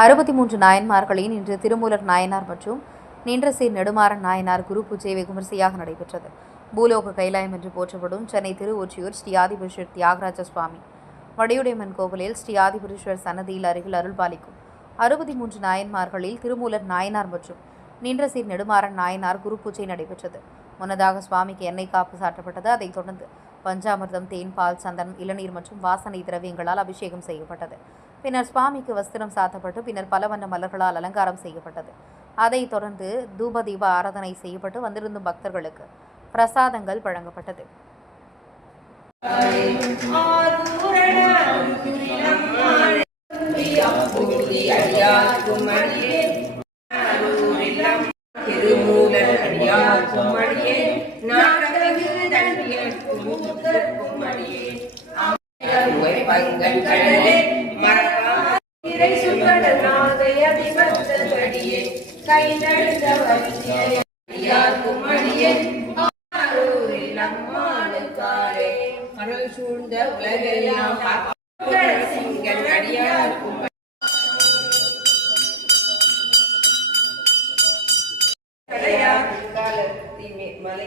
அறுபத்தி மூன்று நாயன்மார்களின் இன்று திருமூலர் நாயனார் மற்றும் நின்றசீர் நெடுமாறன் நாயனார் குரு பூஜை விமரிசையாக நடைபெற்றது. பூலோக கைலாயம் என்று போற்றப்படும் சென்னை திருவொற்றியூர் ஸ்ரீ ஆதிபுருஷர் தியாகராஜ சுவாமி. வடியுடையம்மன் கோவிலில் ஸ்ரீ ஆதிபுருஷர் சன்னதியில் அருகில் அருள்பாலிக்கும். அறுபத்தி மூன்று நாயன்மார்களில் திருமூலர் நாயனார் மற்றும் நின்றசீர் நெடுமாறன் நாயனார் குரு பூஜை நடைபெற்றது. முன்னதாக சுவாமிக்கு எண்ணெய் காப்பு சாட்டப்பட்டது. அதைத் தொடர்ந்து பஞ்சாமிர்தம் தேன் பால் சந்தனம் இளநீர் மற்றும் வாசனை திரவியங்களால் அபிஷேகம் செய்யப்பட்டது. பின்னர் சுவாமிக்கு வஸ்திரம் சாத்தப்பட்டு பின்னர் பல வண்ண மலர்களால் அலங்காரம் செய்யப்பட்டது. அதைத் தொடர்ந்து தூப தீப ஆராதனை செய்யப்பட்டு வந்திருந்தும் பக்தர்களுக்கு பிரசாதங்கள் வழங்கப்பட்டது. அடியார்க்கும் அடியே தண்டியர்க்கும் அடியே இறை கை நழுந்த அம்மானுக்காரே சூழ்ந்த உலகெல்லாம் அடியார்க்கும் மலை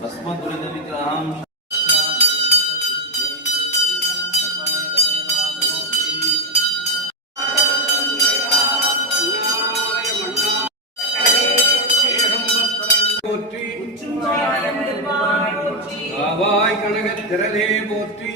ഭസ്മദുരിതവിഗ്രഹം போற்றி காவாய் கனகத் திரளே போற்றி